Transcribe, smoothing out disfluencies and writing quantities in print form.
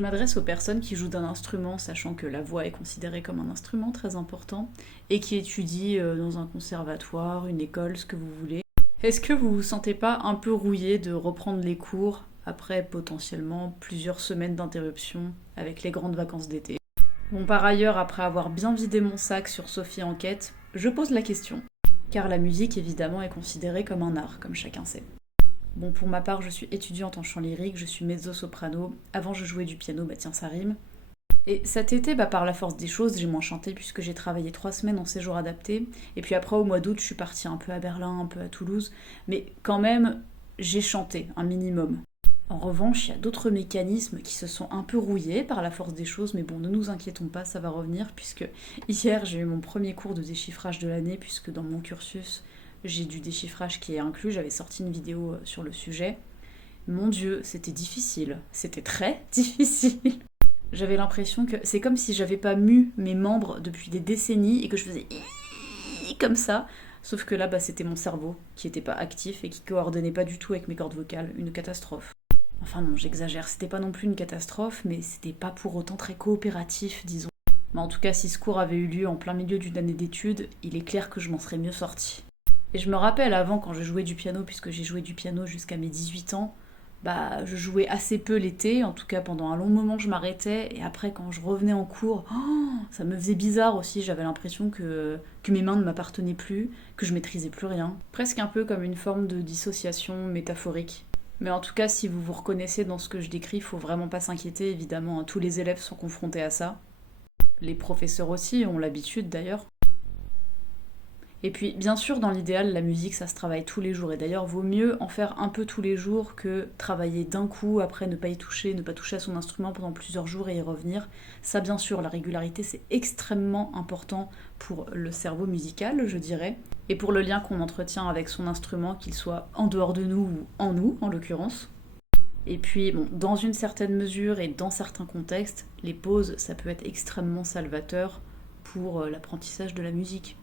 Je m'adresse aux personnes qui jouent d'un instrument, sachant que la voix est considérée comme un instrument très important, et qui étudient dans un conservatoire, une école, ce que vous voulez. Est-ce que vous vous sentez pas un peu rouillé de reprendre les cours après potentiellement plusieurs semaines d'interruption avec les grandes vacances d'été? Bon, par ailleurs, après avoir bien vidé mon sac sur Sophie Enquête, je pose la question. Car la musique, évidemment, est considérée comme un art, comme chacun sait. Bon, pour ma part, je suis étudiante en chant lyrique, je suis mezzo-soprano. Avant, je jouais du piano, bah tiens, ça rime. Et cet été, par la force des choses, j'ai moins chanté puisque j'ai travaillé 3 semaines en séjour adapté. Et puis après, au mois d'août, je suis partie un peu à Berlin, un peu à Toulouse. Mais quand même, j'ai chanté, un minimum. En revanche, il y a d'autres mécanismes qui se sont un peu rouillés par la force des choses, mais bon, ne nous inquiétons pas, ça va revenir, puisque hier j'ai eu mon premier cours de déchiffrage de l'année, puisque dans mon cursus, j'ai du déchiffrage qui est inclus, j'avais sorti une vidéo sur le sujet. Mon Dieu, c'était difficile, c'était très difficile. J'avais l'impression que c'est comme si j'avais pas mu mes membres depuis des décennies et que je faisais comme ça, sauf que là, c'était mon cerveau qui était pas actif et qui coordonnait pas du tout avec mes cordes vocales, une catastrophe. Enfin non, j'exagère, c'était pas non plus une catastrophe, mais c'était pas pour autant très coopératif, disons. Mais en tout cas, si ce cours avait eu lieu en plein milieu d'une année d'études, il est clair que je m'en serais mieux sortie. Et je me rappelle avant, quand je jouais du piano, puisque j'ai joué du piano jusqu'à mes 18 ans, je jouais assez peu l'été, en tout cas pendant un long moment je m'arrêtais, et après quand je revenais en cours, ça me faisait bizarre aussi, j'avais l'impression que mes mains ne m'appartenaient plus, que je maîtrisais plus rien. Presque un peu comme une forme de dissociation métaphorique. Mais en tout cas, si vous vous reconnaissez dans ce que je décris, il faut vraiment pas s'inquiéter, évidemment, hein, tous les élèves sont confrontés à ça. Les professeurs aussi ont l'habitude d'ailleurs. Et puis, bien sûr, dans l'idéal, la musique, ça se travaille tous les jours. Et d'ailleurs, vaut mieux en faire un peu tous les jours que travailler d'un coup, après ne pas y toucher, ne pas toucher à son instrument pendant plusieurs jours et y revenir. Ça, bien sûr, la régularité, c'est extrêmement important pour le cerveau musical, je dirais, et pour le lien qu'on entretient avec son instrument, qu'il soit en dehors de nous ou en nous, en l'occurrence. Et puis, bon, dans une certaine mesure et dans certains contextes, les pauses, ça peut être extrêmement salvateur pour l'apprentissage de la musique.